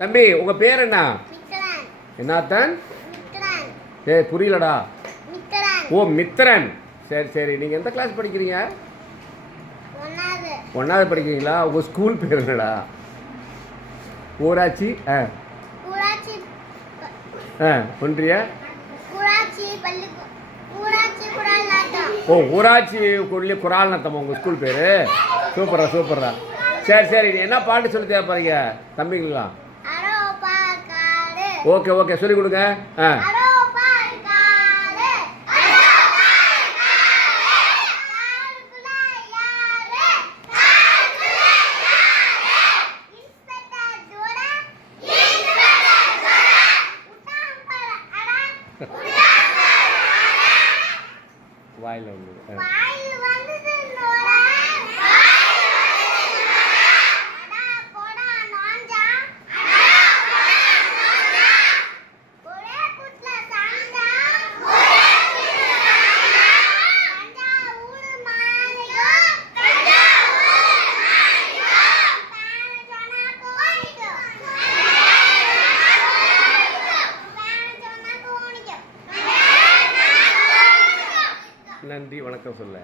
தம்பி உங்க பேர் என்ன? என்னத்தன்? ஏய் புரியலடா. ஓ மித்திரன் சரி சரி. நீங்கள் எந்த கிளாஸ் படிக்கிறீங்க? ஒன்னாவது. ஒன்றாவது படிக்கிறீங்களா? உங்கள் ஸ்கூல் பேர் என்னடா? ஊராட்சி ஆ. ஊராட்சி ஆ ஒன்றிய? ஊராட்சி பள்ளி ஊராட்சி குரல் நாட்டம் ஓ ஊராட்சி கொள்ளி குரால் நத்தம் உங்கள் ஸ்கூல் பேர்? சூப்பரா சூப்பரா சரி சரி. நீ என்ன பாட்டு சொல்லி தேவைப்படுறீங்க தம்பிங்களா ஓகே ஓகே சொல்லி கொடுங்க. ஆ. அரோ பாக்காடு நன்றி வணக்கம் சொல்ல.